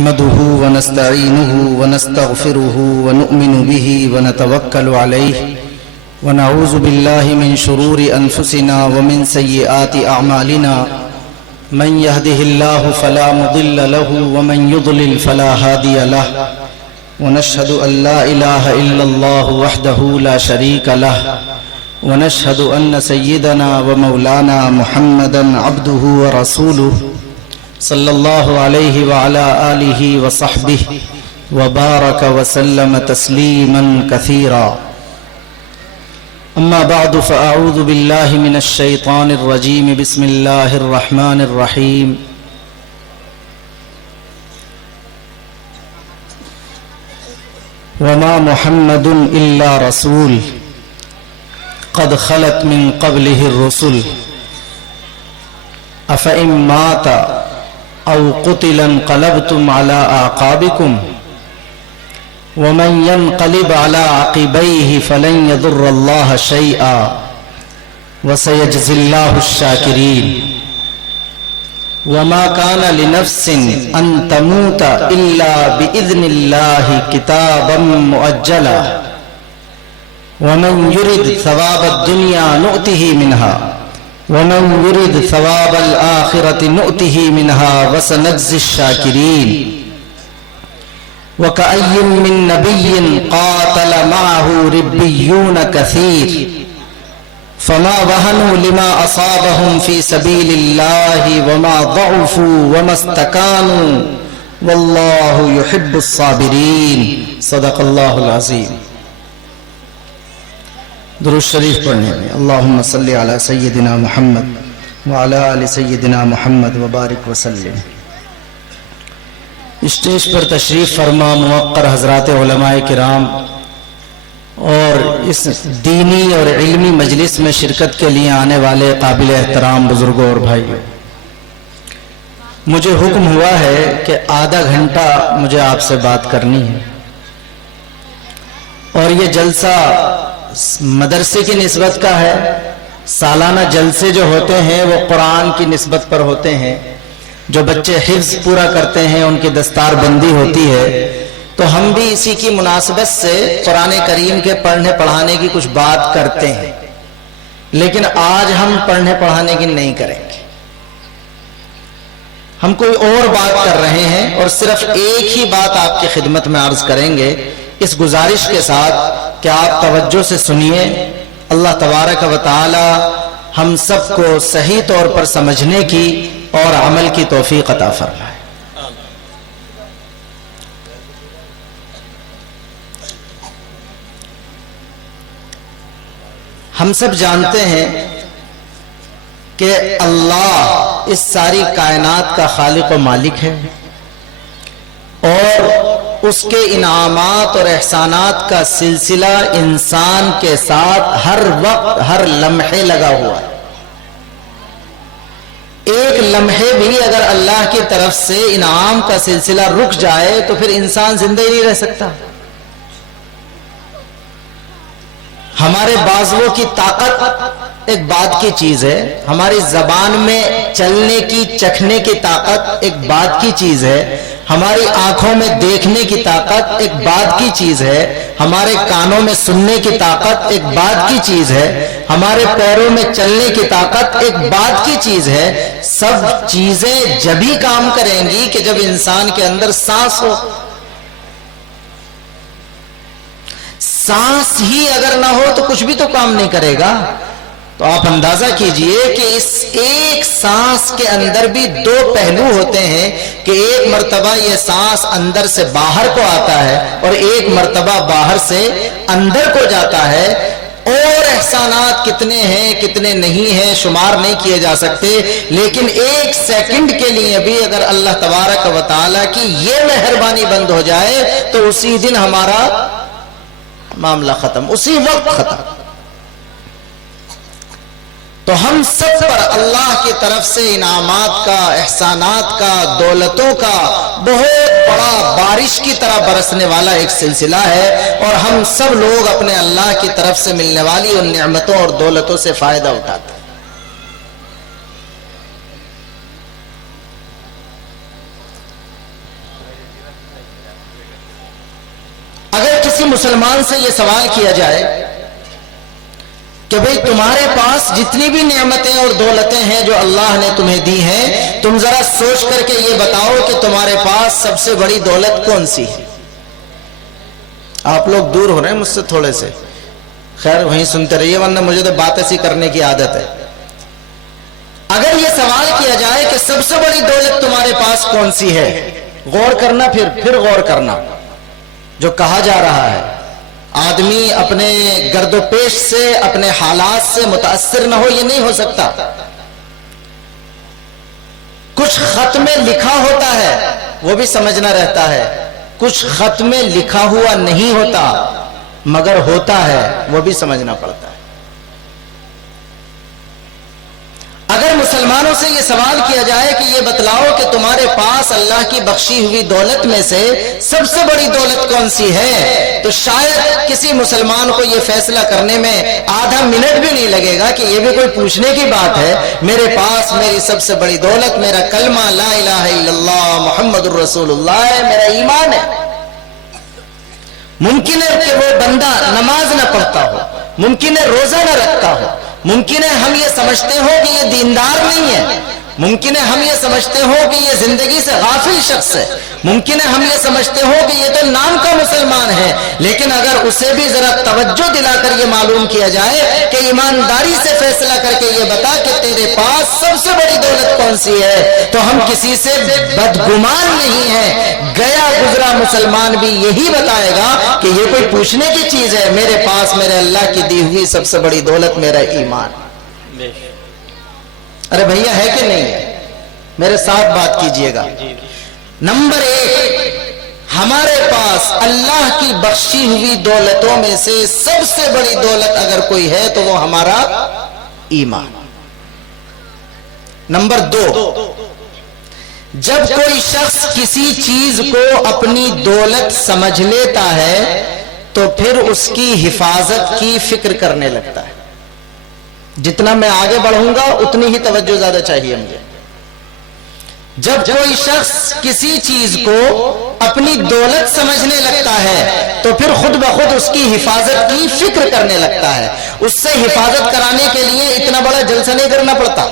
نحمده ونستعينه ونستغفره ونؤمن به ونتوكل عليه ونعوذ بالله من شرور أنفسنا ومن سيئات أعمالنا من يهده الله فلا مضل له ومن يضلل فلا هادي له ونشهد أن لا إله إلا الله وحده لا شريك له ونشهد أن سيدنا ومولانا محمدا عبده ورسوله صلى الله عليه وعلى آله وصحبه وبارك وسلم تسليما كثيرا أما بعد فأعوذ بالله من الشيطان الرجيم بسم الله الرحمن الرحيم وما محمد إلا رسول قد خلت من قبله الرسل أفإن مات أو قتل انقلبتم على أعقابكم ومن ينقلب على عقبيه فلن يضر الله شيئا وسيجزي الله الشاكرين وما كان لنفس أن تموت إلا بإذن الله كتابا مؤجلا ومن يرد ثواب الدنيا نؤته منها ومن يرد ثواب الآخرة نؤته منها وسنجزي الشاكرين وكأي من نبي قاتل معه ربيون كثير فما وهنوا لما أصابهم في سبيل الله وما ضعفوا وما استكانوا والله يحب الصابرين صدق الله العظيم. درود شریف پڑھنے میں اللہم صلی علی سیدنا محمد وعلی آل سیدنا محمد وبارک وسلم. اسٹیج پر تشریف فرما موقر حضرات علماء کرام اور اس دینی اور علمی مجلس میں شرکت کے لیے آنے والے قابل احترام بزرگوں اور بھائیوں، مجھے حکم ہوا ہے کہ آدھا گھنٹہ مجھے آپ سے بات کرنی ہے، اور یہ جلسہ مدرسے کی نسبت کا ہے. سالانہ جلسے جو ہوتے ہیں وہ قرآن کی نسبت پر ہوتے ہیں. جو بچے حفظ پورا کرتے ہیں ان کی دستار بندی ہوتی ہے، تو ہم بھی اسی کی مناسبت سے قرآن کریم کے پڑھنے پڑھانے کی کچھ بات کرتے ہیں، لیکن آج ہم پڑھنے پڑھانے کی نہیں کریں گے. ہم کوئی اور بات کر رہے ہیں اور صرف ایک ہی بات آپ کی خدمت میں عرض کریں گے، اس گزارش کے ساتھ کہ آپ توجہ سے سنیے. اللہ تبارک و تعالی ہم سب کو صحیح طور پر سمجھنے کی اور عمل کی توفیق عطا فرمائے. ہم سب جانتے ہیں کہ اللہ اس ساری کائنات کا خالق و مالک ہے، اور اس کے انعامات اور احسانات کا سلسلہ انسان کے ساتھ ہر وقت ہر لمحے لگا ہوا ہے. ایک لمحے بھی اگر اللہ کی طرف سے انعام کا سلسلہ رک جائے تو پھر انسان زندہ ہی نہیں رہ سکتا. ہمارے بازوؤں کی طاقت ایک بات کی چیز ہے، ہماری زبان میں چلنے کی چکھنے کی طاقت ایک بات کی چیز ہے، ہماری آنکھوں میں دیکھنے کی طاقت ایک بات کی چیز ہے، ہمارے کانوں میں سننے کی طاقت ایک بات کی چیز ہے، ہمارے پیروں میں چلنے کی طاقت ایک بات کی چیز ہے. سب چیزیں جبھی کام کریں گی کہ جب انسان کے اندر سانس ہو. سانس ہی اگر نہ ہو تو کچھ بھی تو کام نہیں کرے گا. تو آپ اندازہ کیجئے کہ اس ایک سانس کے اندر بھی دو پہلو ہوتے ہیں کہ ایک مرتبہ یہ سانس اندر سے باہر کو آتا ہے اور ایک مرتبہ باہر سے اندر کو جاتا ہے. اور احسانات کتنے ہیں کتنے نہیں ہیں شمار نہیں کیے جا سکتے، لیکن ایک سیکنڈ کے لیے بھی اگر اللہ تبارک و تعالیٰ کی یہ مہربانی بند ہو جائے تو اسی دن ہمارا معاملہ ختم، اسی وقت ختم. تو ہم سب پر اللہ کی طرف سے انعامات کا، احسانات کا، دولتوں کا بہت بڑا بارش کی طرح برسنے والا ایک سلسلہ ہے، اور ہم سب لوگ اپنے اللہ کی طرف سے ملنے والی ان نعمتوں اور دولتوں سے فائدہ اٹھاتے ہیں. کسی مسلمان سے یہ سوال کیا جائے کہ بھئی تمہارے پاس جتنی بھی نعمتیں اور دولتیں ہیں جو اللہ نے تمہیں دی ہیں، تم ذرا سوچ کر کے یہ بتاؤ کہ تمہارے پاس سب سے بڑی دولت کون سی ہے؟ آپ لوگ دور ہو رہے ہیں مجھ سے تھوڑے سے، خیر وہیں سنتے رہیے ورنہ مجھے تو بات ایسی کرنے کی عادت ہے۔ اگر یہ سوال کیا جائے کہ سب سے بڑی دولت تمہارے پاس کون سی ہے، غور کرنا، پھر غور کرنا جو کہا جا رہا ہے۔ آدمی اپنے گرد و پیش سے، اپنے حالات سے متاثر نہ ہو، یہ نہیں ہو سکتا۔ کچھ خط میں لکھا ہوتا ہے وہ بھی سمجھنا رہتا ہے، کچھ خط میں لکھا ہوا نہیں ہوتا مگر ہوتا ہے وہ بھی سمجھنا پڑتا ہے۔ اگر مسلمانوں سے یہ سوال کیا جائے کہ یہ بتلاؤ کہ تمہارے پاس اللہ کی بخشی ہوئی دولت میں سے سب سے بڑی دولت کون سی ہے، تو شاید کسی مسلمان کو یہ فیصلہ کرنے میں آدھا منٹ بھی نہیں لگے گا کہ یہ بھی کوئی پوچھنے کی بات ہے۔ میرے پاس میری سب سے بڑی دولت میرا کلمہ لا الہ الا اللہ محمد الرسول اللہ ہے، میرا ایمان ہے۔ ممکن ہے کہ وہ بندہ نماز نہ پڑھتا ہو، ممکن ہے روزہ نہ رکھتا ہو، ممکن ہے ہم یہ سمجھتے ہو کہ یہ دیندار نہیں ہے، ممکن ہے ہم یہ سمجھتے ہو کہ یہ زندگی سے غافل شخص ہے، ممکن ہے ہم یہ سمجھتے ہو کہ یہ تو نام کا مسلمان ہے، لیکن اگر اسے بھی ذرا توجہ دلا کر یہ معلوم کیا جائے کہ ایمانداری سے فیصلہ کر کے یہ بتا کہ تیرے پاس سب سے بڑی دولت کون سی ہے، تو ہم کسی سے بدگمان نہیں ہیں۔ گیا گزرا مسلمان بھی یہی بتائے گا کہ یہ کوئی پوچھنے کی چیز ہے، میرے پاس میرے اللہ کی دی ہوئی سب سے بڑی دولت میرا ایمان۔ ارے بھیا ہے کہ نہیں ہے؟ میرے ساتھ بات کیجئے گا۔ نمبر 1، ہمارے پاس اللہ کی بخشی ہوئی دولتوں میں سے سب سے بڑی دولت اگر کوئی ہے تو وہ ہمارا ایمان۔ نمبر 2، جب کوئی شخص کسی چیز کو اپنی دولت سمجھ لیتا ہے تو پھر اس کی حفاظت کی فکر کرنے لگتا ہے۔ جتنا میں آگے بڑھوں گا اتنی ہی توجہ زیادہ چاہیے مجھے۔ جب کوئی شخص کسی چیز کو اپنی دولت سمجھنے لگتا ہے تو پھر خود بخود اس کی حفاظت کی فکر کرنے لگتا ہے۔ اس سے حفاظت کرانے کے لیے اتنا بڑا جلسہ نہیں کرنا پڑتا۔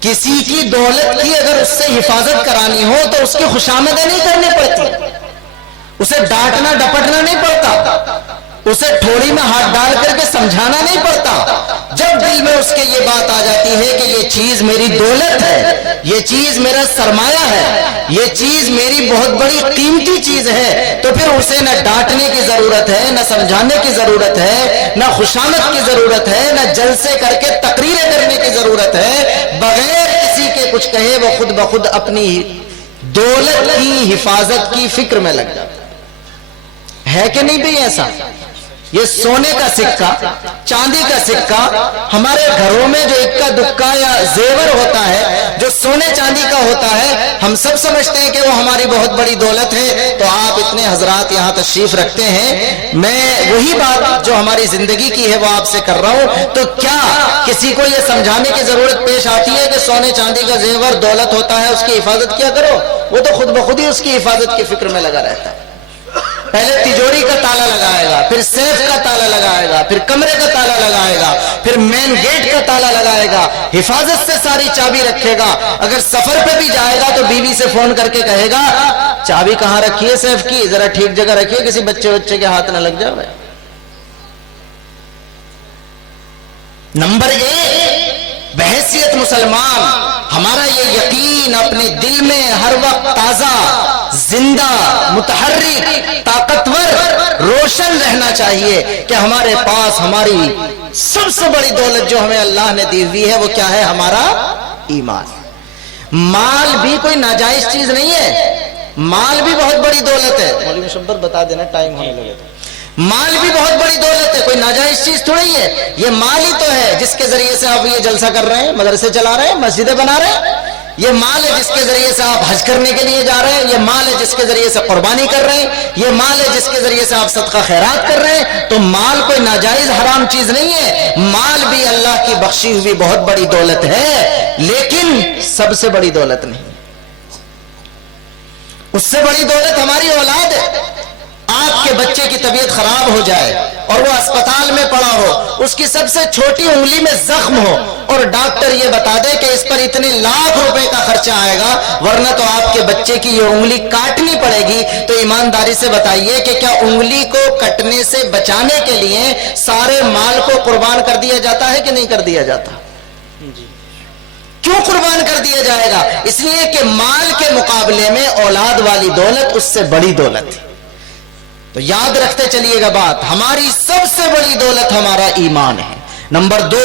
کسی کی دولت کی اگر اس سے حفاظت کرانی ہو تو اس کی خوشامدیں نہیں کرنی پڑتی، اسے ڈانٹنا ڈپٹنا نہیں پڑتا، اسے ٹھوڑی میں ہاتھ ڈال کر کے سمجھانا نہیں پڑتا۔ جب دل میں اس کے یہ بات آ جاتی ہے کہ یہ چیز میری دولت ہے، یہ چیز میرا سرمایہ ہے، یہ چیز میری بہت بڑی قیمتی چیز ہے، تو پھر اسے نہ ڈانٹنے کی ضرورت ہے، نہ سمجھانے کی ضرورت ہے، نہ خوشامد کی ضرورت ہے، نہ جلسے کر کے تقریریں کرنے کی ضرورت ہے۔ بغیر کسی کے کچھ کہے وہ خود بخود اپنی دولت کی حفاظت کی فکر میں لگ جاتا ہے کہ نہیں بھی ایسا؟ یہ سونے کا سکہ، چاندی کا سکہ ہمارے گھروں میں جو اکا دکا یا زیور ہوتا ہے، جو سونے چاندی کا ہوتا ہے، ہم سب سمجھتے ہیں کہ وہ ہماری بہت بڑی دولت ہے۔ تو آپ اتنے حضرات یہاں تشریف رکھتے ہیں، میں وہی بات جو ہماری زندگی کی ہے وہ آپ سے کر رہا ہوں۔ تو کیا کسی کو یہ سمجھانے کی ضرورت پیش آتی ہے کہ سونے چاندی کا زیور دولت ہوتا ہے، اس کی حفاظت کیا کرو؟ وہ تو خود بخود ہی اس کی حفاظت کی فکر میں لگا رہتا ہے۔ پہلے تجوری کا تالا لگائے گا، پھر سیف کا تالا لگائے گا، پھر کمرے کا تالا لگائے گا، پھر مین گیٹ کا تالا لگائے گا، حفاظت سے ساری چابی رکھے گا۔ اگر سفر پہ بھی جائے گا تو بیوی سے فون کر کے کہے گا چابی کہاں رکھی ہے سیف کی، ذرا ٹھیک جگہ رکھیے، کسی بچے کے ہاتھ نہ لگ جائے۔ نمبر 1، بحیثیت مسلمان ہمارا یہ یقین اپنے دل میں ہر وقت تازہ، زندہ، متحرک، طاقتور، روشن رہنا چاہیے کہ ہمارے پاس ہماری سب سے بڑی دولت جو ہمیں اللہ نے دی ہوئی ہے وہ کیا ہے؟ ہمارا ایمان۔ مال بھی کوئی ناجائز چیز نہیں ہے، مال بھی بہت بڑی دولت ہے۔ مولوی مشبر بتا دینا ٹائم ہونے لگے تو۔ مال بھی بہت بڑی دولت ہے، کوئی ناجائز چیز تھوڑی ہے۔ یہ مال ہی تو ہے جس کے ذریعے سے آپ یہ جلسہ کر رہے ہیں، مدرسے چلا رہے ہیں، مسجدیں بنا رہے ہیں۔ یہ مال ہے جس کے ذریعے سے آپ حج کرنے کے لیے جا رہے ہیں، یہ مال ہے جس کے ذریعے سے قربانی کر رہے ہیں، یہ مال ہے جس کے ذریعے سے آپ صدقہ خیرات کر رہے ہیں۔ تو مال کوئی ناجائز حرام چیز نہیں ہے، مال بھی اللہ کی بخشی ہوئی بہت بڑی دولت ہے، لیکن سب سے بڑی دولت نہیں۔ اس سے بڑی دولت ہماری اولاد ہے۔ آپ کے بچے کی طبیعت خراب ہو جائے اور وہ اسپتال میں پڑا ہو, اس کی سب سے چھوٹی انگلی میں زخم ہو اور ڈاکٹر یہ بتا دے کہ اس پر اتنے لاکھ روپے کا خرچہ آئے گا ورنہ تو آپ کے بچے کی یہ انگلی کاٹنی پڑے گی, تو ایمانداری سے بتائیے کہ کیا انگلی کو کٹنے سے بچانے کے لیے سارے مال کو قربان کر دیا جاتا ہے کہ نہیں کر دیا جاتا؟ کیوں قربان کر دیا جائے گا؟ اس لیے کہ مال کے مقابلے میں اولاد والی دولت اس سے بڑی دولت ہے. تو یاد رکھتے چلیے گا بات, ہماری سب سے بڑی دولت ہمارا ایمان ہے. نمبر 2,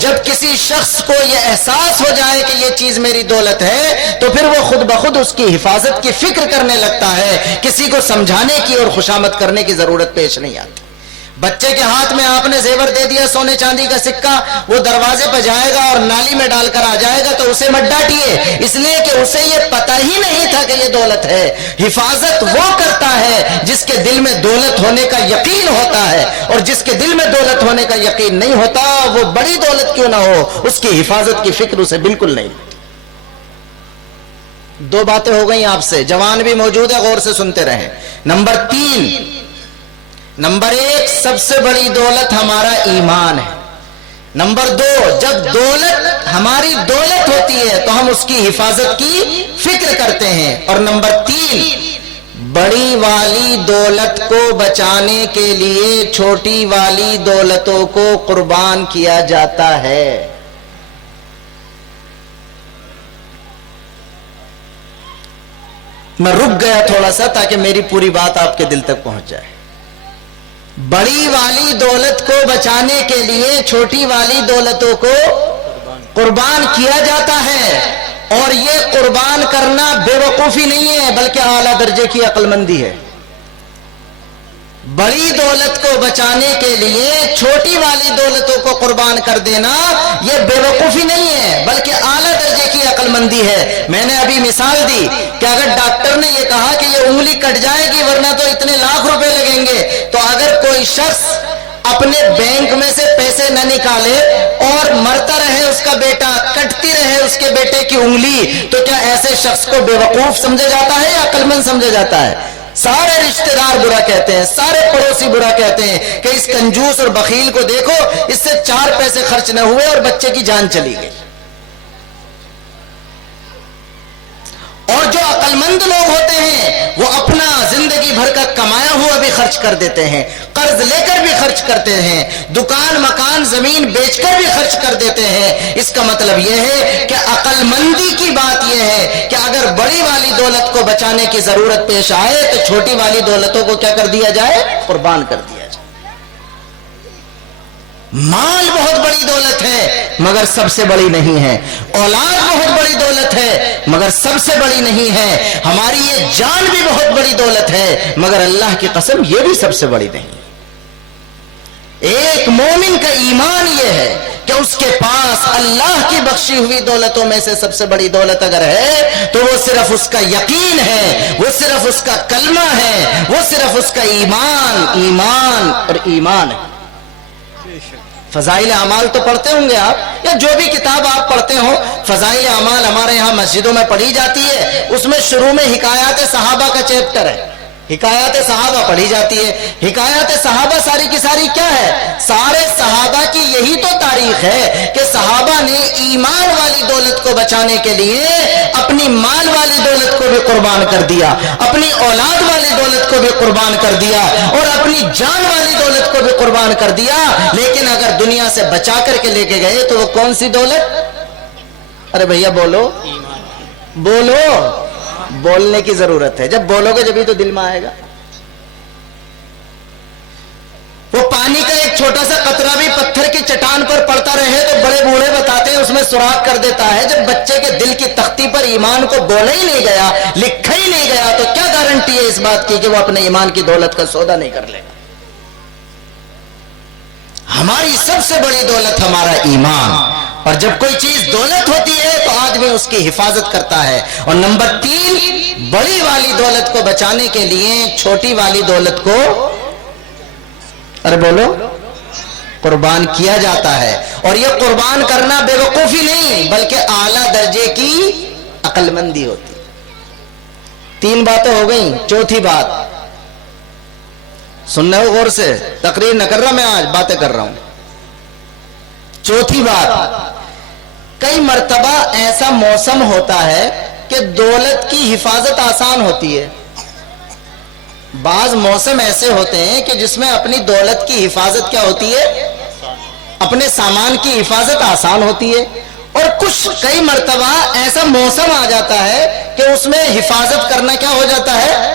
جب کسی شخص کو یہ احساس ہو جائے کہ یہ چیز میری دولت ہے تو پھر وہ خود بخود اس کی حفاظت کی فکر کرنے لگتا ہے, کسی کو سمجھانے کی اور خوشامد کرنے کی ضرورت پیش نہیں آتی. بچے کے ہاتھ میں آپ نے زیور دے دیا سونے چاندی کا سکہ, وہ دروازے پہ جائے گا اور نالی میں ڈال کر آ جائے گا تو اسے مت ڈانٹیے, اس لیے کہ اسے یہ پتہ ہی نہیں تھا کہ یہ دولت ہے. حفاظت وہ کرتا ہے جس کے دل میں دولت ہونے کا یقین ہوتا ہے, اور جس کے دل میں دولت ہونے کا یقین نہیں ہوتا وہ بڑی دولت کیوں نہ ہو اس کی حفاظت کی فکر اسے بالکل نہیں. 2 باتیں ہو گئیں آپ سے, جوان بھی موجود ہے غور سے سنتے رہیں. نمبر 1, سب سے بڑی دولت ہمارا ایمان ہے. نمبر 2, جب دولت ہماری دولت ہوتی ہے تو ہم اس کی حفاظت کی فکر کرتے ہیں. اور نمبر 3, بڑی والی دولت کو بچانے کے لیے چھوٹی والی دولتوں کو قربان کیا جاتا ہے. میں رک گیا تھوڑا سا تاکہ میری پوری بات آپ کے دل تک پہنچ جائے. بڑی والی دولت کو بچانے کے لیے چھوٹی والی دولتوں کو قربان کیا جاتا ہے, اور یہ قربان کرنا بے وقوفی نہیں ہے بلکہ اعلیٰ درجے کی عقل مندی ہے. بڑی دولت کو بچانے کے لیے چھوٹی والی دولتوں کو قربان کر دینا یہ بے وقوفی نہیں ہے بلکہ اعلیٰ درجے کی عقل مندی ہے. میں نے ابھی مثال دی کہ اگر ڈاکٹر نے یہ کہا کہ یہ انگلی کٹ جائے گی ورنہ تو اتنے لاکھ روپے لگیں گے, تو اگر کوئی شخص اپنے بینک میں سے پیسے نہ نکالے اور مرتا رہے اس کا بیٹا, کٹتی رہے اس کے بیٹے کی انگلی, تو کیا ایسے شخص کو بے وقوف سمجھا جاتا ہے یا عقل مند سمجھا جاتا ہے؟ سارے رشتہ دار برا کہتے ہیں, سارے پڑوسی برا کہتے ہیں کہ اس کنجوس اور بخیل کو دیکھو, اس سے 4 پیسے خرچ نہ ہوئے اور بچے کی جان چلی گئی. اور جو عقل مند لوگ ہوتے ہیں وہ اپنا زندگی بھر کا کمایا ہوا بھی خرچ کر دیتے ہیں, قرض لے کر بھی خرچ کرتے ہیں, دکان مکان زمین بیچ کر بھی خرچ کر دیتے ہیں. اس کا مطلب یہ ہے کہ عقل مندی کی بات یہ ہے کہ اگر بڑی والی دولت کو بچانے کی ضرورت پیش آئے تو چھوٹی والی دولتوں کو کیا کر دیا جائے؟ قربان کر دیا جائے. مال بہت بڑی دولت ہے مگر سب سے بڑی نہیں ہے, اولاد بہت بڑی دولت ہے مگر سب سے بڑی نہیں ہے, ہماری یہ جان بھی بہت بڑی دولت ہے مگر اللہ کی قسم یہ بھی سب سے بڑی نہیں. ایک مومن کا ایمان یہ ہے کہ اس کے پاس اللہ کی بخشی ہوئی دولتوں میں سے سب سے بڑی دولت اگر ہے تو وہ صرف اس کا یقین ہے, وہ صرف اس کا کلمہ ہے, وہ صرف اس کا ایمان اور ایمان ہے. فضائل اعمال تو پڑھتے ہوں گے آپ, یا جو بھی کتاب آپ پڑھتے ہو, فضائل اعمال ہمارے ہاں مسجدوں میں پڑھی جاتی ہے. اس میں شروع میں حکایات صحابہ کا چیپٹر ہے, حکایات صحابہ پڑھی جاتی ہے. حکایات صحابہ ساری کی ساری کیا ہے؟ سارے صحابہ کی یہی تو تاریخ ہے کہ صحابہ نے ایمان والی دولت کو بچانے کے لیے اپنی مال والی دولت کو بھی قربان کر دیا, اپنی اولاد والی دولت کو بھی قربان کر دیا, اور اپنی جان والی دولت کو بھی قربان کر دیا. لیکن اگر دنیا سے بچا کر کے لے کے گئے تو وہ کون سی دولت؟ ارے بھیا بولو, بولنے کی ضرورت ہے. جب بولو گے جبھی تو دل میں آئے گا. وہ پانی کا ایک چھوٹا سا قطرہ بھی پتھر کی چٹان پر پڑتا رہے تو بڑے بوڑھے بتاتے ہیں اس میں سوراخ کر دیتا ہے. جب بچے کے دل کی تختی پر ایمان کو بولا ہی نہیں گیا, لکھا ہی نہیں گیا, تو کیا گارنٹی ہے اس بات کی کہ وہ اپنے ایمان کی دولت کا سودا نہیں کر لے گا؟ ہماری سب سے بڑی دولت ہمارا ایمان, اور جب کوئی چیز دولت ہوتی ہے تو آدمی اس کی حفاظت کرتا ہے. اور نمبر 3, بڑی والی دولت کو بچانے کے لیے چھوٹی والی دولت کو, ارے بولو, قربان کیا جاتا ہے. اور یہ قربان کرنا بے وقوفی نہیں بلکہ اعلیٰ درجے کی عقل مندی ہوتی. 3 باتیں ہو گئیں. چوتھی بات, سننا ہو غور سے، تقریر نہ کر رہا میں، آج باتیں کر رہا ہوں۔ چوتھی بات، کئی مرتبہ ایسا موسم ہوتا ہے کہ دولت کی حفاظت آسان ہوتی ہے۔ بعض موسم ایسے ہوتے ہیں کہ جس میں اپنی دولت کی حفاظت کیا ہوتی ہے؟ اپنے سامان کی حفاظت آسان ہوتی ہے، اور کئی مرتبہ ایسا موسم آ جاتا ہے کہ اس میں حفاظت کرنا کیا ہو جاتا ہے؟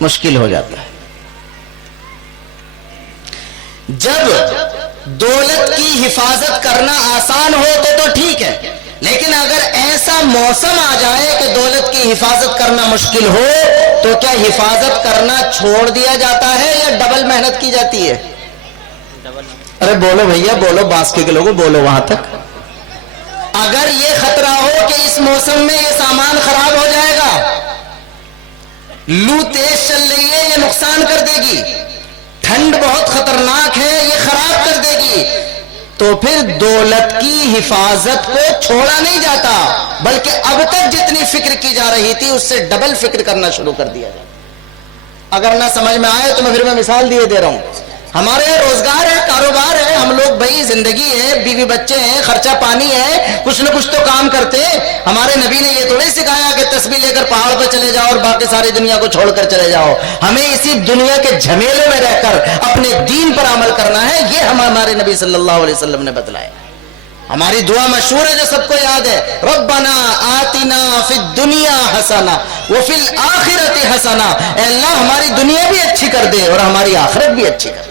مشکل ہو جاتا ہے۔ جب دولت کی حفاظت کرنا آسان ہو تو ٹھیک ہے، لیکن اگر ایسا موسم آ جائے کہ دولت کی حفاظت کرنا مشکل ہو تو کیا حفاظت کرنا چھوڑ دیا جاتا ہے یا ڈبل محنت کی جاتی ہے؟ ارے بولو بھیا، بولو، باسکے کے لوگوں بولو وہاں تک۔ اگر یہ خطرہ ہو کہ اس موسم میں یہ سامان خراب ہو جائے گا، لو تیز چل رہی ہے، یہ نقصان کر دے گی، ٹھنڈ بہت خطرناک ہے، یہ خراب کر دے گی، تو پھر دولت کی حفاظت کو چھوڑا نہیں جاتا، بلکہ اب تک جتنی فکر کی جا رہی تھی اس سے ڈبل فکر کرنا شروع کر دیا جاتا۔ اگر نہ سمجھ میں آئے تو میں مثال دے رہا ہوں۔ ہمارے روزگار ہے، کاروبار ہے، ہم لوگ بھائی زندگی ہے، بیوی بچے ہیں، خرچہ پانی ہے، کچھ نہ کچھ تو کام کرتے ہیں۔ ہمارے نبی نے یہ تھوڑی سکھایا کہ تسبیح لے کر پہاڑ پہ چلے جاؤ اور باقی ساری دنیا کو چھوڑ کر چلے جاؤ۔ ہمیں اسی دنیا کے جھمیلے میں رہ کر اپنے دین پر عمل کرنا ہے، یہ ہمارے نبی صلی اللہ علیہ وسلم نے بتلایا۔ ہماری دعا مشہور ہے جو سب کو یاد ہے، ربنا آتنا فی الدنیا حسنہ وفی الآخرۃ حسنہ، اے اللہ ہماری دنیا بھی اچھی کر دے اور ہماری آخرت بھی اچھی کر دے۔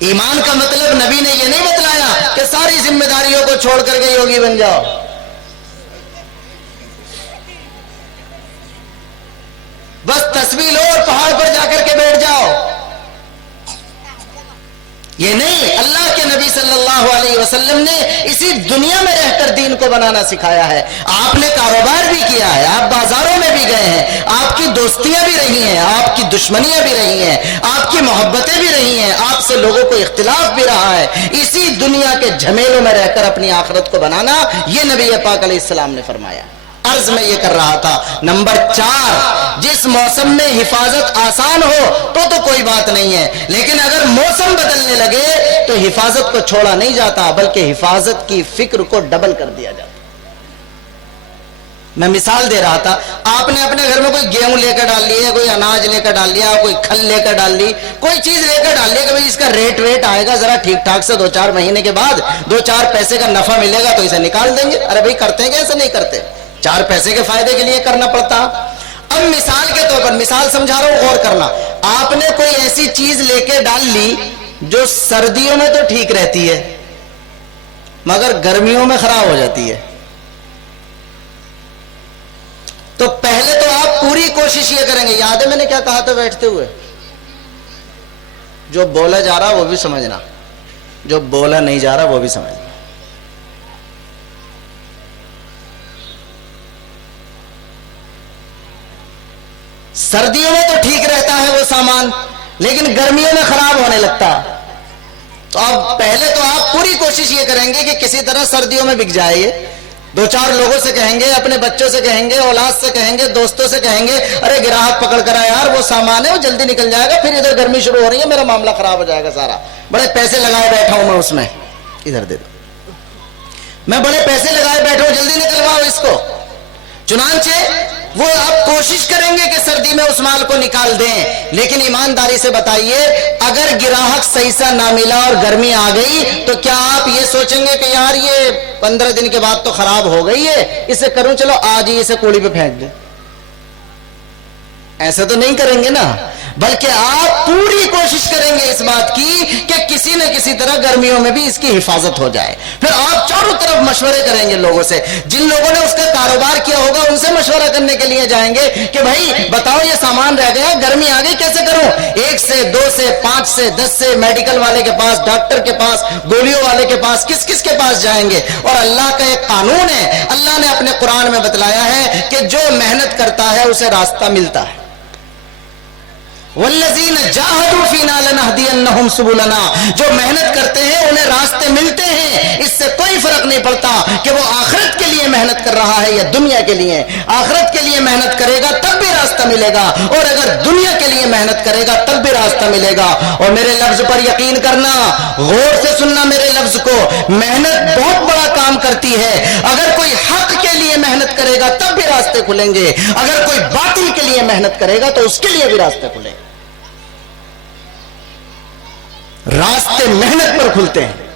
ایمان کا مطلب نبی نے یہ نہیں بتلایا کہ ساری ذمہ داریوں کو چھوڑ کر کے یوگی بن جاؤ، بس تسبیح لو اور پہاڑ پر جا کر کے بیٹھ جاؤ، یہ نہیں۔ اللہ کے نبی صلی اللہ علیہ وسلم نے اسی دنیا میں رہ کر دین کو بنانا سکھایا ہے۔ آپ نے کاروبار بھی کیا ہے، آپ بازاروں میں بھی گئے ہیں، آپ کی دوستیاں بھی رہی ہیں، آپ کی دشمنیاں بھی رہی ہیں، آپ کی محبتیں بھی رہی ہیں، آپ سے لوگوں کو اختلاف بھی رہا ہے۔ اسی دنیا کے جھمیلوں میں رہ کر اپنی آخرت کو بنانا، یہ نبی پاک علیہ السلام نے فرمایا۔ عرض میں یہ کر رہا تھا، نمبر 4، جس موسم میں حفاظت آسان ہو تو کوئی بات نہیں ہے، لیکن اگر موسم بدلنے لگے تو حفاظت کو چھوڑا نہیں جاتا، بلکہ حفاظت کی فکر کو ڈبل کر دیا جاتا۔ میں مثال دے رہا تھا، آپ نے اپنے گھر میں کوئی گیہوں لے کر ڈال لی ہے، کوئی اناج لے کر ڈال لیا، کوئی کھل لے کر ڈال لی، کوئی چیز لے کر ڈال لی کہ اس کا ریٹ آئے گا ذرا ٹھیک ٹھاک سے، 2-4 مہینے کے بعد 2-4 پیسے کا نفع ملے گا تو اسے نکال دیں گے۔ ارے بھائی کرتے ہیں کہ ایسے نہیں کرتے، 4 پیسے کے فائدے کے لیے کرنا پڑتا۔ اب مثال کے طور پر، مثال سمجھا رہا ہوں، غور کرنا، آپ نے کوئی ایسی چیز لے کے ڈال لی جو سردیوں میں تو ٹھیک رہتی ہے مگر گرمیوں میں خراب ہو جاتی ہے، تو پہلے تو آپ پوری کوشش یہ کریں گے، یاد ہے میں نے کیا کہا تھا بیٹھتے ہوئے؟ جو بولا جا رہا وہ بھی سمجھنا، جو بولا نہیں جا رہا وہ بھی سمجھنا۔ سردیوں میں تو ٹھیک رہتا ہے وہ سامان، لیکن گرمیوں میں خراب ہونے لگتا، تو اب پہلے تو آپ پوری کوشش یہ کریں گے کہ کسی طرح سردیوں میں بک جائے یہ، 2-4 لوگوں سے کہیں گے، اپنے بچوں سے کہیں گے، اولاد سے کہیں گے، دوستوں سے کہیں گے، ارے گراہک پکڑ کر آیا یار، وہ سامان ہے وہ جلدی نکل جائے گا، پھر ادھر گرمی شروع ہو رہی ہے، میرا معاملہ خراب ہو جائے گا سارا، بڑے پیسے لگائے بیٹھا ہوں میں اس میں، ادھر دے دو، میں بڑے پیسے لگائے بیٹھا ہوں، جلدی نکلواؤ اس کو۔ چنانچہ وہ آپ کوشش کریں گے کہ سردی میں اس مال کو نکال دیں، لیکن ایمانداری سے بتائیے اگر گراہک صحیح سا نہ ملا اور گرمی آ گئی تو کیا آپ یہ سوچیں گے کہ یار یہ 15 دن کے بعد تو خراب ہو گئی ہے، اسے کروں چلو آج ہی اسے کوڑی پہ پھینک دیں؟ ایسا تو نہیں کریں گے نا، بلکہ آپ پوری کوشش کریں گے اس بات کی کہ کسی نہ کسی طرح گرمیوں میں بھی اس کی حفاظت ہو جائے۔ پھر آپ چاروں طرف مشورے کریں گے لوگوں سے، جن لوگوں نے اس کا کاروبار کیا ہوگا ان سے مشورہ کرنے کے لیے جائیں گے کہ بھائی بتاؤ یہ سامان رہ گیا، گرمی آ گئی، کیسے کروں؟ 1 سے 2 سے 5 سے 10 سے میڈیکل والے کے پاس، ڈاکٹر کے پاس، گولیوں والے کے پاس، کس کس کے پاس جائیں گے؟ اور اللہ کا ایک قانون ہے، اللہ نے اپنے قرآن میں بتلایا ہے کہ جو محنت کرتا ہے اسے راستہ ملتا ہے۔ والذین جاہدوا فینا لنہدینہم سبلنا، جو محنت کرتے ہیں انہیں راستے ملتے ہیں۔ اس سے کوئی فرق نہیں پڑتا کہ وہ آخرت کے لیے محنت کر رہا ہے یا دنیا کے لیے، آخرت کے لیے محنت کرے گا تب بھی راستہ راستہ ملے گا، اور اگر دنیا کے لیے محنت کرے گا تب بھی راستہ ملے گا۔ اور میرے لفظ پر یقین کرنا، غور سے سننا میرے لفظ کو، محنت بہت بڑا کام کرتی ہے۔ اگر کوئی حق کے لیے محنت کرے گا تب بھی راستے کھلیں گے، اگر کوئی باطل کے لیے محنت کرے گا تو اس کے لیے بھی راستے کھلیں گے۔ راستے محنت پر کھلتے ہیں۔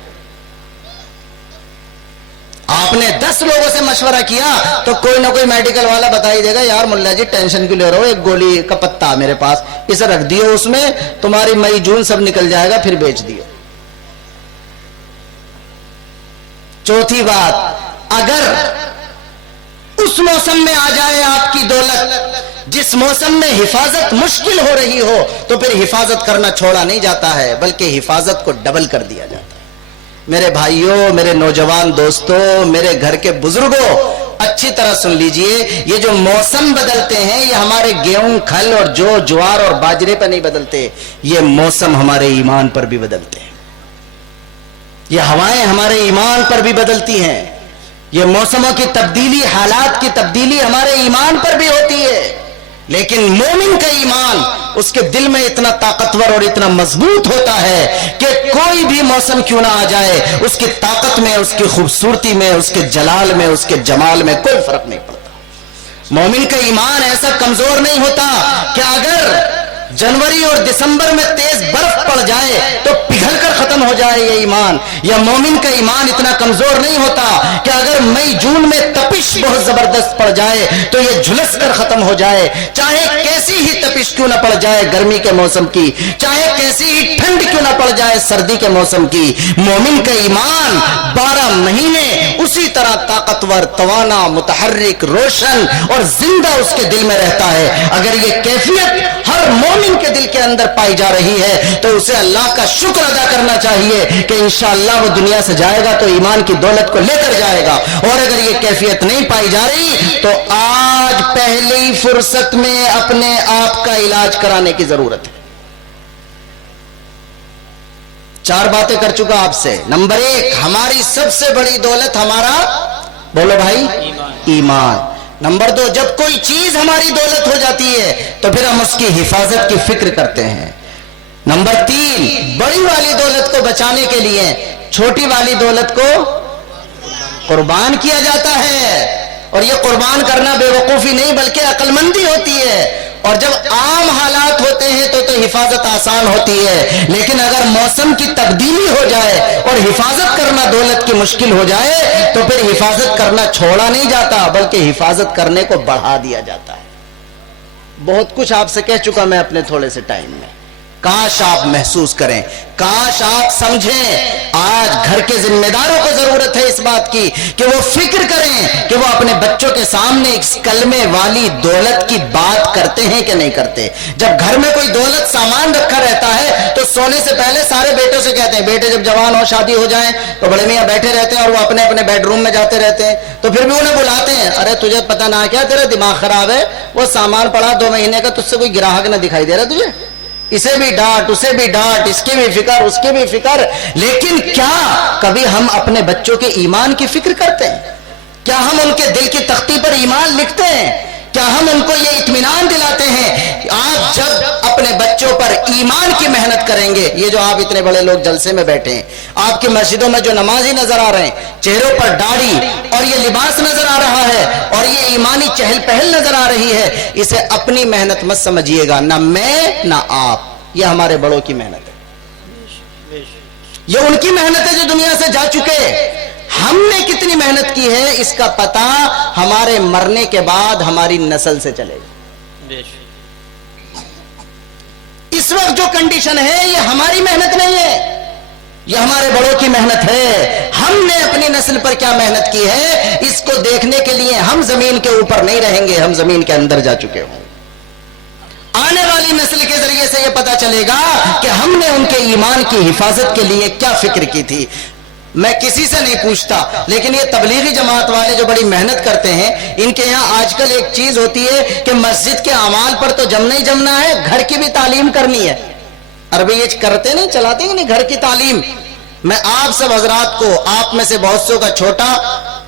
آپ نے 10 لوگوں سے مشورہ کیا تو کوئی نہ کوئی میڈیکل والا بتا ہی دے گا، یار ملا جی ٹینشن کیوں لے رہے ہو، ایک گولی کا پتا میرے پاس، اسے رکھ دیو، اس میں تمہاری مئی جون سب نکل جائے گا، پھر بیچ دیو۔ چوتھی بات، اگر اس موسم میں آ جائے آپ کی دولت جس موسم میں حفاظت مشکل ہو رہی ہو تو پھر حفاظت کرنا چھوڑا نہیں جاتا ہے، بلکہ حفاظت کو ڈبل کر دیا جاتا ہے۔ میرے بھائیوں، میرے نوجوان دوستوں، میرے گھر کے بزرگوں، اچھی طرح سن لیجئے، یہ جو موسم بدلتے ہیں یہ ہمارے گیہوں، کھل اور جو جوار اور باجرے پر نہیں بدلتے، یہ موسم ہمارے ایمان پر بھی بدلتے ہیں، یہ ہوائیں ہمارے ایمان پر بھی بدلتی ہیں، یہ موسموں کی تبدیلی، حالات کی تبدیلی ہمارے ایمان پر بھی ہوتی ہے۔ لیکن مومن کا ایمان اس کے دل میں اتنا طاقتور اور اتنا مضبوط ہوتا ہے کہ کوئی بھی موسم کیوں نہ آ جائے، اس کی طاقت میں، اس کی خوبصورتی میں، اس کے جلال میں، اس کے جمال میں کوئی فرق نہیں پڑتا۔ مومن کا ایمان ایسا کمزور نہیں ہوتا کہ اگر جنوری اور دسمبر میں تیز برف پڑ جائے تو پگھل کر ختم ہو جائے یہ ایمان، یا مومن کا ایمان اتنا کمزور نہیں ہوتا کہ اگر مئی جون میں تپش بہت زبردست پڑ جائے تو یہ جھلس کر ختم ہو جائے، چاہے کیسی ہی تپش کیوں نہ پڑ جائے گرمی کے موسم کی، چاہے کیسی ہی ٹھنڈ کیوں نہ پڑ جائے سردی کے موسم کی، مومن کا ایمان 12 مہینے اسی طرح طاقتور، توانا، متحرک، روشن اور زندہ اس کے دل میں رہتا ہے۔ اگر یہ کیفیت ہر مومن کے دل کے اندر پائی جا رہی ہے تو اسے اللہ کا شکر ادا کرنا چاہیے کہ انشاءاللہ وہ دنیا سے جائے گا تو ایمان کی دولت کو لے کر جائے گا۔ اور اگر یہ کیفیت نہیں پائی جا رہی تو آج پہلی فرصت میں اپنے آپ کا علاج کرانے کی ضرورت ہے۔ 4 باتیں کر چکا آپ سے۔ نمبر 1، ہماری سب سے بڑی دولت ہمارا، بولو بھائی، ایمان۔ نمبر 2، جب کوئی چیز ہماری دولت ہو جاتی ہے تو پھر ہم اس کی حفاظت کی فکر کرتے ہیں۔ نمبر 3، بڑی والی دولت کو بچانے کے لیے چھوٹی والی دولت کو قربان کیا جاتا ہے، اور یہ قربان کرنا بے وقوفی نہیں بلکہ عقل مندی ہوتی ہے۔ اور جب عام حالات ہوتے ہیں تو حفاظت آسان ہوتی ہے، لیکن اگر موسم کی تبدیلی ہو جائے اور حفاظت کرنا دولت کی مشکل ہو جائے تو پھر حفاظت کرنا چھوڑا نہیں جاتا بلکہ حفاظت کرنے کو بڑھا دیا جاتا ہے۔ بہت کچھ آپ سے کہہ چکا میں اپنے تھوڑے سے ٹائم میں، کاش آپ محسوس کریں، کاش آپ سمجھیں۔ آج گھر کے ذمہ داروں کو ضرورت ہے اس بات کی کہ وہ فکر کریں کہ وہ اپنے بچوں کے سامنے اس کلمے والی دولت کی بات کرتے ہیں کہ نہیں کرتے۔ جب گھر میں کوئی دولت سامان رکھا رہتا ہے تو سونے سے پہلے سارے بیٹوں سے کہتے ہیں، بیٹے جب جوان ہو، شادی ہو جائیں تو بڑے میاں بیٹھے رہتے ہیں اور وہ اپنے اپنے بیڈ روم میں جاتے رہتے ہیں، تو پھر بھی انہیں بلاتے ہیں، ارے تجھے پتہ نہ کیا، تیرا دماغ خراب ہے، وہ سامان پڑا 2 مہینے کا، تجھ سے کوئی گراہک نہ دکھائی دے رہا تجھے، اسے بھی ڈانٹ، اسے بھی ڈانٹ، اس کی بھی فکر، اس کی بھی فکر۔ لیکن کیا کبھی ہم اپنے بچوں کے ایمان کی فکر کرتے ہیں؟ کیا ہم ان کے دل کی تختی پر ایمان لکھتے ہیں؟ کیا ہم ان کو یہ اطمینان دلاتے ہیں کہ آپ جب اپنے بچوں پر ایمان کی محنت کریں گے، یہ جو آپ اتنے بڑے لوگ جلسے میں بیٹھے ہیں، آپ کی مسجدوں میں جو نمازی نظر آ رہے ہیں، چہروں پر داڑھی اور یہ لباس نظر آ رہا ہے اور یہ ایمانی چہل پہل نظر آ رہی ہے، اسے اپنی محنت مت سمجھیے گا، نہ میں نہ آپ، یہ ہمارے بڑوں کی محنت ہے، یہ ان کی محنت ہے جو دنیا سے جا چکے۔ ہم نے کتنی محنت کی ہے اس کا پتہ ہمارے مرنے کے بعد ہماری نسل سے چلے گا۔ اس وقت جو کنڈیشن ہے یہ ہماری محنت نہیں ہے، یہ ہمارے بڑوں کی محنت ہے۔ ہم نے اپنی نسل پر کیا محنت کی ہے اس کو دیکھنے کے لیے ہم زمین کے اوپر نہیں رہیں گے، ہم زمین کے اندر جا چکے ہوں۔ آنے والی نسل کے ذریعے سے یہ پتا چلے گا کہ ہم نے ان کے ایمان کی حفاظت کے لیے کیا فکر کی تھی۔ میں کسی سے نہیں پوچھتا، لیکن یہ تبلیغی جماعت والے جو بڑی محنت کرتے ہیں، ان کے یہاں آج کل ایک چیز ہوتی ہے کہ مسجد کے اعمال پر تو جمنا ہی جمنا ہے، گھر کی بھی تعلیم کرنی ہے۔ عربی یہ کرتے نہیں، چلاتے ہیں نہیں گھر کی تعلیم۔ میں آپ سب حضرات کو، آپ میں سے بہت سو کا چھوٹا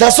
10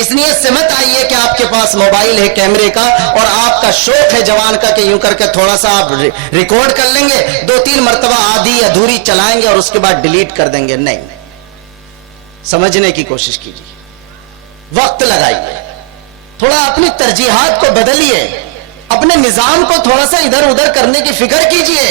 اس نیت سے مت آئیے کہ آپ کے پاس موبائل ہے کیمرے کا اور آپ کا شوق ہے جوان کا کہ یوں کر کے تھوڑا سا آپ ریکارڈ کر لیں گے، 2-3 مرتبہ آدھی ادھوری چلائیں گے اور اس کے بعد ڈیلیٹ کر دیں گے. نہیں، سمجھنے کی کوشش کیجیے، وقت لگائیے، تھوڑا اپنی ترجیحات کو بدلیے، اپنے نظام کو تھوڑا سا ادھر ادھر کرنے کی فکر کیجئے.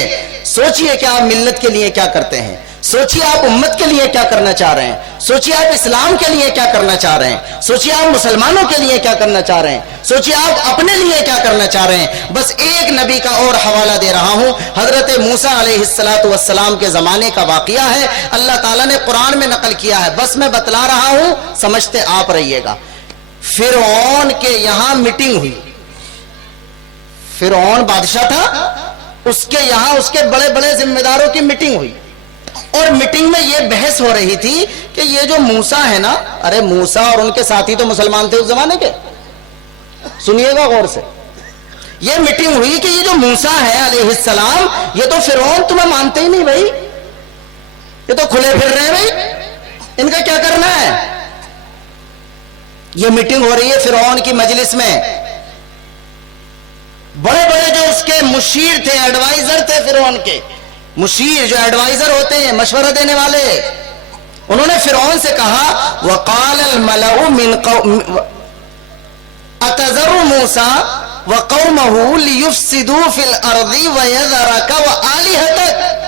سوچئے کہ آپ ملت کے لیے کیا کرتے ہیں، سوچئے آپ امت کے لیے کیا کرنا چاہ رہے ہیں، سوچئے آپ اسلام کے لیے کیا کرنا چاہ رہے ہیں، سوچئے آپ مسلمانوں کے لیے کیا کرنا چاہ رہے ہیں، سوچئے آپ اپنے لیے کیا کرنا چاہ رہے ہیں. بس ایک نبی کا اور حوالہ دے رہا ہوں، حضرت موسیٰ علیہ السلام کے زمانے کا واقعہ ہے، اللہ تعالیٰ نے قرآن میں نقل کیا ہے، بس میں بتلا رہا ہوں، سمجھتے آپ رہیے گا. فرعون کے یہاں میٹنگ ہوئی، فرعون بادشاہ تھا، اس کے یہاں اس کے بڑے بڑے ذمہ داروں کی میٹنگ ہوئی، اور میٹنگ میں یہ بحث ہو رہی تھی کہ یہ جو موسیٰ ہے نا، ارے موسیٰ اور ان کے ساتھی تو مسلمان تھے اس زمانے کے، سنیے گا غور سے. یہ میٹنگ ہوئی کہ یہ جو موسیٰ ہے علیہ السلام، یہ تو فرعون تمہیں مانتے ہی نہیں بھائی، یہ تو کھلے پھر رہے ہیں بھائی، ان کا کیا کرنا ہے. یہ میٹنگ ہو رہی ہے فرعون کی مجلس میں، بڑے بڑے جو اس کے مشیر تھے، ایڈوائزر تھے فرعون کے، مشیر جو ایڈوائزر ہوتے ہیں مشورہ دینے والے، انہوں نے فرعون سے کہا وَقَالَ الْمَلَأُ مِنْ قَوْمِ أَتَذَرُ مُوسَىٰ وَقَوْمَهُ لِيُفْسِدُوا فِي الْأَرْضِ وَيَذَرَكَ وَآلِهَتَكَ،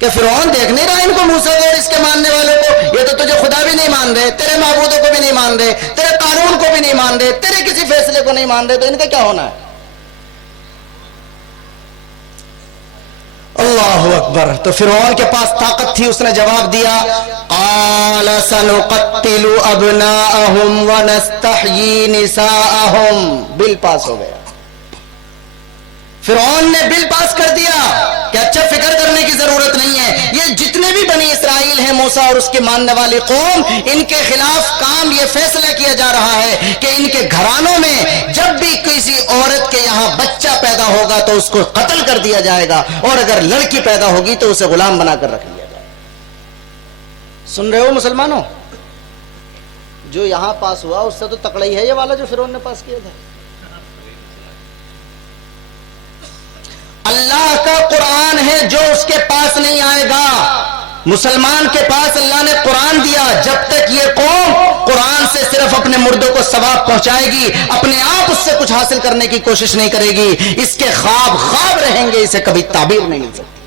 کہ فرعون دیکھ نہیں رہا ان کو، موسیٰ اور اس کے ماننے والوں کو، یہ تو تجھے خدا بھی نہیں مان رہے، تیرے معبودوں کو بھی نہیں مان رہے، تیرے قانون کو بھی نہیں مان رہے، تیرے کسی فیصلے کو نہیں مان رہے، تو ان کا کیا ہونا ہے. اللہ اکبر. تو فرعون کے پاس طاقت تھی، اس نے جواب دیا قال سنقتل ابناءهم ونستحيي نساءهم. بل پاس ہو گیا، فرعون نے بل پاس کر دیا کہ اچھا فکر کرنے کی ضرورت نہیں ہے، یہ جتنے بھی بنی اسرائیل ہیں موسیٰ اور اس کی ماننے والی قوم، ان کے خلاف کام یہ فیصلہ کیا جا رہا ہے کہ ان کے گھرانوں میں جب بھی کسی عورت کے یہاں بچہ پیدا ہوگا تو اس کو قتل کر دیا جائے گا، اور اگر لڑکی پیدا ہوگی تو اسے غلام بنا کر رکھ لیا جائے گا. سن رہے ہو مسلمانوں؟ جو یہاں پاس ہوا اس سے تو تکڑا ہی ہے یہ والا جو فرعون نے پاس کیا تھا. اللہ کا قرآن ہے جو اس کے پاس نہیں آئے گا. مسلمان کے پاس اللہ نے قرآن دیا، جب تک یہ قوم قرآن سے صرف اپنے مردوں کو ثواب پہنچائے گی، اپنے آپ اس سے کچھ حاصل کرنے کی کوشش نہیں کرے گی، اس کے خواب خواب رہیں گے، اسے کبھی تعبیر نہیں مل سکتی.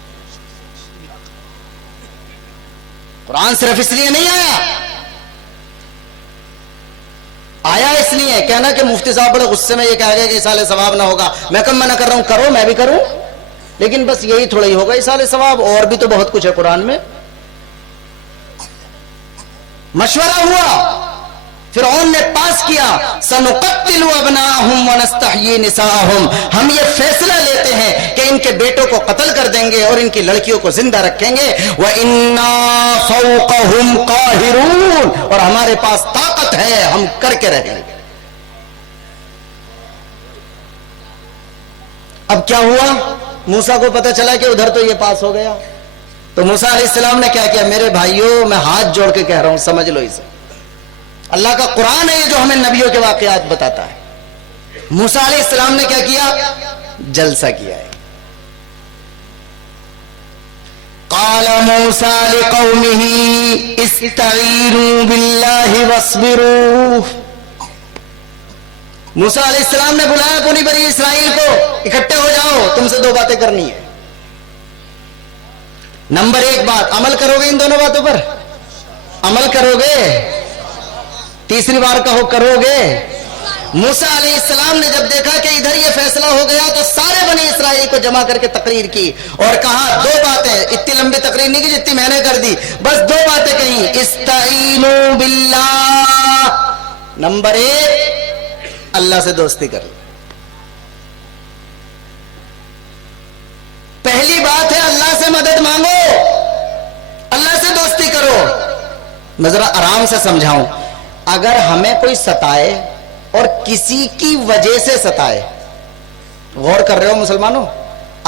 قرآن صرف اس لیے نہیں آیا اس لیے کہنا کہ مفتی صاحب بڑے غصے میں یہ کہہ گئے کہ اصال ثواب نہ ہوگا. میں کم منع کر رہا ہوں، کرو، میں بھی کروں، لیکن بس یہی تھوڑا ہی ہوگا اصال ثواب، اور بھی تو بہت کچھ ہے قرآن میں. مشورہ ہوا، فرعون نے پاس کیا سنقتل ابناءهم ونستحيي نساءهم، ہم یہ فیصلہ لیتے ہیں کہ ان کے بیٹوں کو قتل کر دیں گے اور ان کی لڑکیوں کو زندہ رکھیں گے. وَإِنَّا فَوْقَهُمْ قَاهِرُونَ، اور ہمارے پاس طاقت ہے، ہم کر کے رہیں گے. اب کیا ہوا؟ موسیٰ کو پتہ چلا کہ ادھر تو یہ پاس ہو گیا، تو موسیٰ علیہ السلام نے کیا کیا؟ میرے بھائیوں میں ہاتھ جوڑ کے کہہ رہا ہوں، سمجھ لو اسے، اللہ کا قرآن ہے یہ جو ہمیں نبیوں کے واقعات بتاتا ہے. موسیٰ علیہ السلام نے کیا کیا؟ جلسہ کیا ہے. قال موسیٰ لقومه استعینوا باللہ واصبروا. موسیٰ علیہ السلام نے بلایا پوری بنی اسرائیل کو، اکٹھے ہو جاؤ، تم سے 2 باتیں کرنی ہے. نمبر 1 بات، عمل کرو گے ان دونوں باتوں پر؟ عمل کرو گے؟ تیسری بار کہو، کرو گے؟ موسیٰ علیہ السلام نے جب دیکھا کہ ادھر یہ فیصلہ ہو گیا تو سارے بنی اسرائیل کو جمع کر کے تقریر کی اور کہا 2 باتیں، اتنی لمبی تقریر نہیں کی جتنی میں نے کر دی، بس 2 باتیں کہیں. استعینوا باللہ، نمبر 1 اللہ سے دوستی کر لو. پہلی بات ہے اللہ سے مدد مانگو، اللہ سے دوستی کرو. میں ذرا آرام سے سمجھاؤں، اگر ہمیں کوئی ستائے اور کسی کی وجہ سے ستائے، غور کر رہے ہو مسلمانوں؟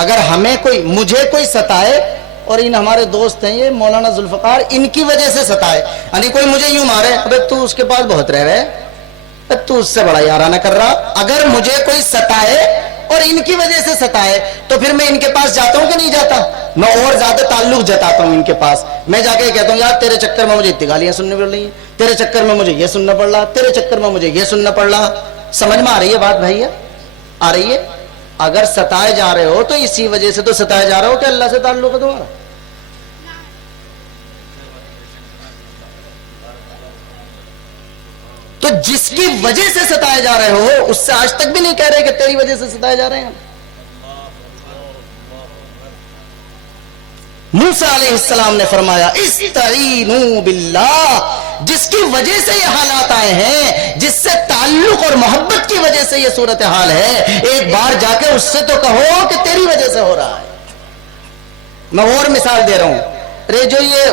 اگر ہمیں مجھے کوئی ستائے اور ان ہمارے دوست ہیں یہ مولانا ذوالفقار، ان کی وجہ سے ستائے، یعنی کوئی مجھے یوں مارے، ابے تو اس کے پاس بہت رہ رہے، تو اس سے بڑا یارانہ کر رہا، اگر مجھے کوئی ستائے اور ان کی وجہ سے ستائے تو پھر میں ان کے پاس جاتا ہوں کہ نہیں جاتا؟ میں اور زیادہ تعلق جتاتا ہوں ان کے پاس، میں جا کے کہتا ہوں یار تیرے چکر میں مجھے اتنی گالیاں سننے پڑ رہی ہیں، تیرے چکر میں مجھے یہ سننا پڑ رہا، تیرے چکر میں مجھے یہ سننا پڑ رہا۔ سمجھ میں آ رہی ہے بات بھائی؟ آ رہی ہے؟ اگر ستائے جا رہے ہو تو اسی وجہ سے تو ستائے جا رہے ہو کہ اللہ سے تعلق ہے تمہارا۔ تو جس کی وجہ سے ستائے جا رہے ہو اس سے آج تک بھی نہیں کہہ رہے کہ تیری وجہ سے ستائے جا رہے ہیں۔ موسیٰ علیہ السلام نے فرمایا استعینوا باللہ، جس کی وجہ سے یہ حالات آئے ہیں، جس سے تعلق اور محبت کی وجہ سے یہ صورتحال ہے، ایک بار جا کے اس سے تو کہو کہ تیری وجہ سے ہو رہا ہے۔ میں اور مثال دے رہا ہوں، ارے جو یہ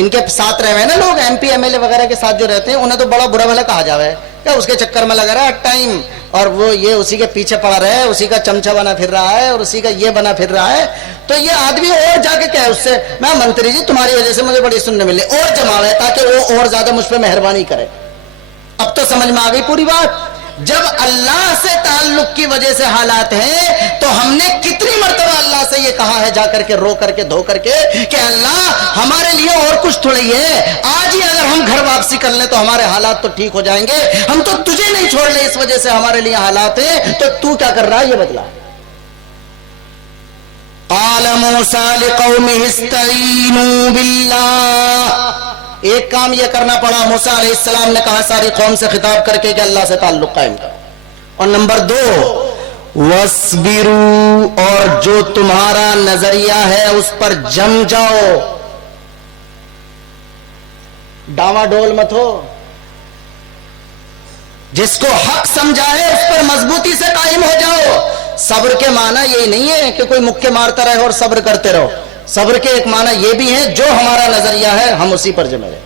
ان کے ساتھ رہے ہیں نا لوگ، M P M L A وغیرہ کے ساتھ جو رہتے ہیں، انہیں تو بڑا برا بھلا کہا جاوے ہے کہ اس کے چکر میں لگا رہا ہے ٹائم، اور وہ یہ اسی کے پیچھے پڑا رہا ہے، اسی کا چمچہ بنا پھر رہا ہے اور اسی کا یہ بنا پھر رہا ہے۔ تو یہ آدمی اور جا کے کہے اس سے میں منتری جی تمہاری وجہ سے مجھے بڑی سننے ملے، اور جماوے تاکہ وہ اور زیادہ مجھ پہ مہربانی کرے۔ اب تو سمجھ میں آ گئی پوری بات؟ جب اللہ سے تعلق کی وجہ سے حالات ہیں تو ہم نے کتنی مرتبہ اللہ سے یہ کہا ہے جا کر کے، رو کر کے، دھو کر کے، کہ اللہ ہمارے لیے اور کچھ تھوڑی ہے، آج ہی اگر ہم گھر واپسی کر لیں تو ہمارے حالات تو ٹھیک ہو جائیں گے، ہم تو تجھے نہیں چھوڑ لیں، اس وجہ سے ہمارے لیے حالات ہیں، تو کیا کر رہا ہے یہ بدلا۔ قال موسیٰ لقومہ استعینوا باللہ، ایک کام یہ کرنا پڑا، موسیٰ علیہ السلام نے کہا ساری قوم سے خطاب کر کے کہ اللہ سے تعلق قائم کرو، اور نمبر 2 وَاصْبِرُوا، اور جو تمہارا نظریہ ہے اس پر جم جاؤ، ڈاما ڈول مت ہو، جس کو حق سمجھا ہے اس پر مضبوطی سے قائم ہو جاؤ۔ صبر کے معنی یہی نہیں ہے کہ کوئی مکے مارتا رہے اور صبر کرتے رہو، صبر کے ایک معنی یہ بھی ہے جو ہمارا نظریہ ہے ہم اسی پر جمے رہے۔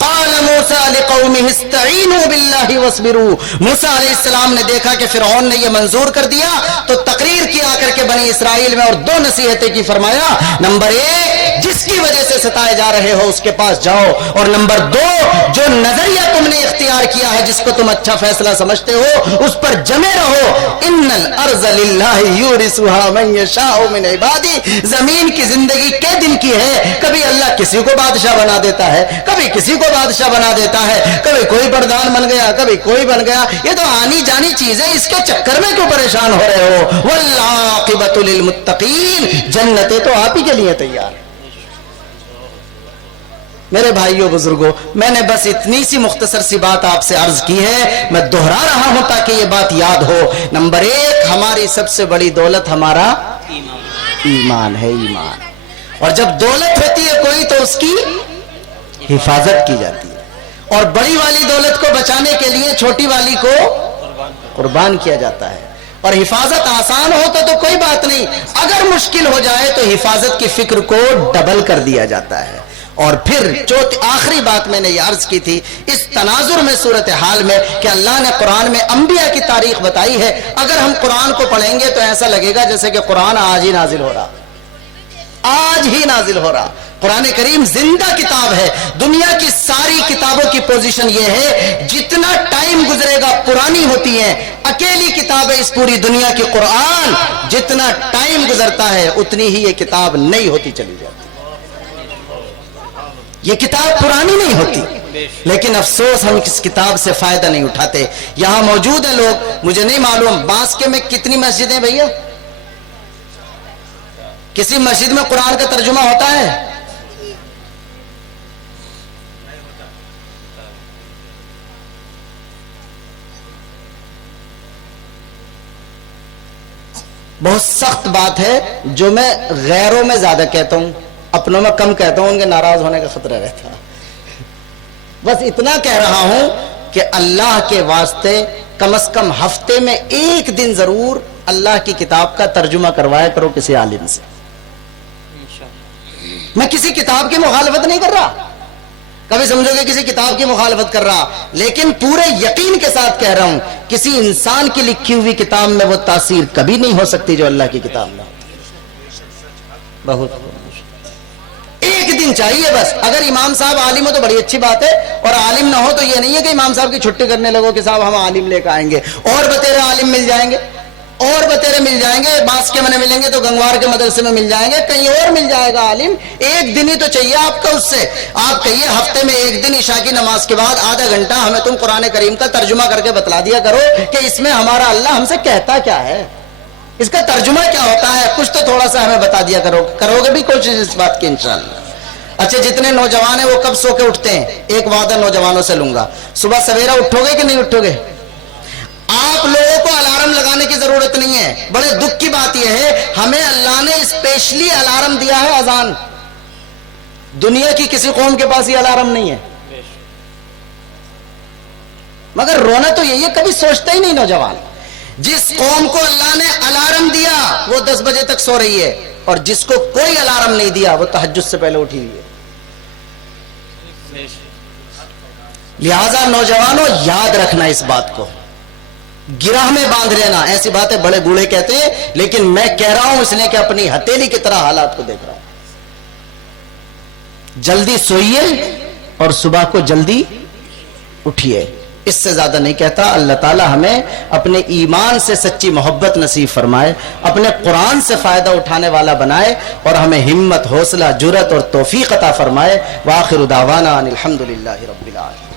قال موسیٰ لقومہ استعینوا باللہ واصبروا، موسیٰ علیہ السلام نے دیکھا کہ فرعون نے یہ منظور کر دیا تو تقریر کیا کر کے بنی اسرائیل میں، اور 2 نصیحتیں کی، فرمایا نمبر 1 جس کی وجہ سے ستائے جا رہے ہو اس کے پاس جاؤ، اور نمبر 2 جو نظریہ تم نے اختیار کیا ہے جس کو تم اچھا فیصلہ سمجھتے ہو اس پر جمے رہو۔ ان الارض للہ یورثها من یشاء من عبادہ، زمین کی زندگی کے دن کی ہے، کبھی اللہ کسی کو بادشاہ بنا دیتا ہے، کبھی کسی کو بادشاہ بنا دیتا ہے، کبھی کوئی پردھان بن گیا، کبھی کوئی بن گیا، یہ تو آنی جانی چیز ہے، اس کے چکر میں کیوں پریشان ہو رہے ہو؟ والعاقبۃ للمتقین، جنتیں تو آپ ہی کے لیے تیار ہیں۔ میرے بھائیوں بزرگوں، میں نے بس اتنی سی مختصر سی بات آپ سے عرض کی ہے، میں دہرا رہا ہوں تاکہ یہ بات یاد ہو۔ نمبر 1 ہماری سب سے بڑی دولت ہمارا ایمان ہے، ایمان، اور جب دولت ہوتی ہے کوئی تو اس کی حفاظت کی جاتی ہے، اور بڑی والی دولت کو بچانے کے لیے چھوٹی والی کو قربان کیا جاتا ہے، اور حفاظت آسان ہو تو کوئی بات نہیں، اگر مشکل ہو جائے تو حفاظت کی فکر کو ڈبل کر دیا جاتا ہے۔ اور پھر آخری بات میں نے یہ عرض کی تھی اس تناظر میں، صورتحال میں، کہ اللہ نے قرآن میں انبیاء کی تاریخ بتائی ہے، اگر ہم قرآن کو پڑھیں گے تو ایسا لگے گا جیسے کہ قرآن آج ہی نازل ہو رہا، آج ہی نازل ہو رہا۔ قرآن کریم زندہ کتاب ہے، دنیا کی ساری کتابوں کی پوزیشن یہ ہے جتنا ٹائم گزرے گا پرانی ہوتی ہیں، اکیلی کتاب ہے اس پوری دنیا کی قرآن، جتنا ٹائم گزرتا ہے اتنی ہی یہ کتاب نئی ہوتی چلی جاتی ہے۔ یہ کتاب پرانی نہیں ہوتی، لیکن افسوس ہم اس کتاب سے فائدہ نہیں اٹھاتے۔ یہاں موجود ہیں لوگ، مجھے نہیں معلوم باسکے میں کتنی مسجدیں بھیا، کسی مسجد میں قرآن کا ترجمہ ہوتا ہے؟ بہت سخت بات ہے جو میں غیروں میں زیادہ کہتا ہوں، اپنوں میں کم کہتا ہوں، ان کے ناراض ہونے کا خطرہ رہتا ہے۔ بس اتنا کہہ رہا ہوں کہ اللہ کے واسطے کم از کم ہفتے میں 1 دن ضرور اللہ کی کتاب کا ترجمہ کروایا کرو کسی عالم سے۔ میں کسی کتاب کی مخالفت نہیں کر رہا، کبھی سمجھو گے کسی کتاب کی مخالفت کر رہا، لیکن پورے یقین کے ساتھ کہہ رہا ہوں کسی انسان کی لکھی ہوئی کتاب میں وہ تاثیر کبھی نہیں ہو سکتی جو اللہ کی کتاب میں. بہت ایک دن چاہیے بس. اگر امام صاحب عالم ہو تو بڑی اچھی بات ہے، اور عالم نہ ہو تو یہ نہیں ہے کہ امام صاحب کی چھٹی کرنے لگو کہ صاحب ہم عالم لے کے آئیں گے. اور بتیرے عالم مل جائیں گے، اور بتیرے مل جائیں گے، باس کے منے ملیں گے تو گنگوار کے مدرسے میں مل جائیں گے، کہیں اور مل جائے گا عالم. ایک دن ہی تو چاہیے آپ کا. اس سے آپ کہیے ہفتے میں ایک دن عشاء کی نماز کے بعد آدھا گھنٹہ ہمیں تم قرآن کریم کا ترجمہ کر کے بتلا دیا کرو کہ اس میں ہمارا اللہ ہم سے کہتا کیا ہے، اس کا ترجمہ کیا ہوتا ہے، کچھ تو تھوڑا سا ہمیں بتا دیا کرو گے بھی کوشش اس بات کی انشاءاللہ. اچھا جتنے نوجوان ہیں وہ کب سو کے اٹھتے ہیں؟ ایک وعدہ نوجوانوں سے لوں گا، صبح سویرا اٹھو گے کہ نہیں اٹھو گے؟ آپ لوگوں کو الارم لگانے کی ضرورت نہیں ہے. بڑے دکھ کی بات یہ ہے ہمیں اللہ نے اسپیشلی الارم دیا ہے اذان. دنیا کی کسی قوم کے پاس یہ الارم نہیں ہے. مگر رونا تو یہی ہے کبھی سوچتا ہی نہیں نوجوان. جس قوم کو اللہ نے الارم دیا وہ 10 بجے تک سو رہی ہے، اور جس کو کوئی الارم نہیں دیا وہ تہجد سے پہلے اٹھی ہوئی ہے. لہذا نوجوانوں یاد رکھنا اس بات کو، گرہ میں باندھ لینا. ایسی باتیں بڑے بوڑھے کہتے ہیں، لیکن میں کہہ رہا ہوں اس لیے کہ اپنی ہتھیلی کی طرح حالات کو دیکھ رہا ہوں. جلدی سوئیے اور صبح کو جلدی اٹھیے. اس سے زیادہ نہیں کہتا. اللہ تعالی ہمیں اپنے ایمان سے سچی محبت نصیب فرمائے، اپنے قرآن سے فائدہ اٹھانے والا بنائے، اور ہمیں ہمت، حوصلہ، جرأت اور توفیق عطا فرمائے. وآخر دعوانا ان الحمدللہ رب العالمین.